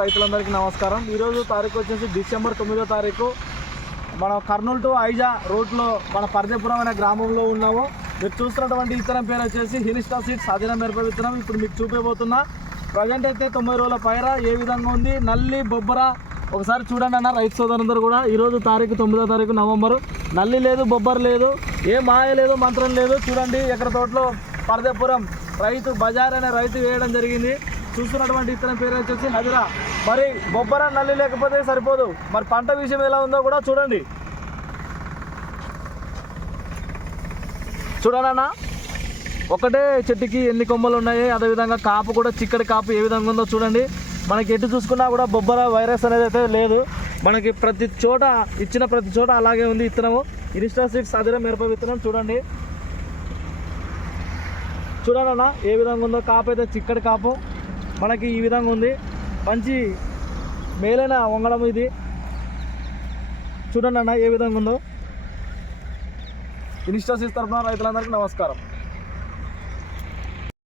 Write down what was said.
రైతులందరికీ నమస్కారం. ఈరోజు తారీఖు వచ్చేసి డిసెంబర్ తొమ్మిదో తారీఖు. మనం కర్నూలు టు ఐజా రోడ్లో మన పర్దేపురం అనే గ్రామంలో ఉన్నాము. మీరు చూస్తున్నటువంటి విత్తనం పేరు వచ్చేసి హిలిస్టా సీడ్స్ అదిన మిరప విత్తనం. ఇప్పుడు మీకు చూపించబోతున్నా ప్రజెంట్ అయితే తొమ్మిది రోజుల పైర ఏ విధంగా ఉంది? నల్లి బొబ్బర ఒకసారి చూడండి అన్న రైతు సోదరులందరూ కూడా. ఈరోజు తారీఖు తొమ్మిదో తారీఖు నవంబరు. నల్లి లేదు బొబ్బర్ లేదు ఏ మాయ లేదు మంత్రం లేదు. చూడండి ఎక్కడ తోటలో పర్దేపురం రైతు బజార్ అనే రైతు వేయడం జరిగింది. చూస్తున్నటువంటి ఇతని పేరు వచ్చేసి హజిరా మరి బొబ్బర నల్లి లేకపోతే సరిపోదు. మరి పంట విషయం ఎలా ఉందో కూడా చూడండి. చూడాలన్నా ఒకటే చెట్టుకి ఎన్ని కొమ్మలు ఉన్నాయి అదేవిధంగా కాపు కూడా చిక్కడి కాపు ఏ విధంగా ఉందో చూడండి. మనకి ఎటు చూసుకున్నా కూడా బొబ్బర వైరస్ అనేది అయితే లేదు. మనకి ప్రతి చోట ఇచ్చిన ప్రతి చోట అలాగే ఉంది విత్తనము ఇన్స్టా సీడ్స్ అదిర మిరప విత్తనం చూడండి. చూడాలన్నా ఏ విధంగా ఉందో కాపు అయితే చిక్కడి కాపు. మనకి ఈ విధంగా ఉంది. మంచి మేలైన వంగడం ఇది. చూడండి అన్న ఏ విధంగా ఉందో. ఇన్స్టాసిస్ తరఫున రైతులందరికీ నమస్కారం.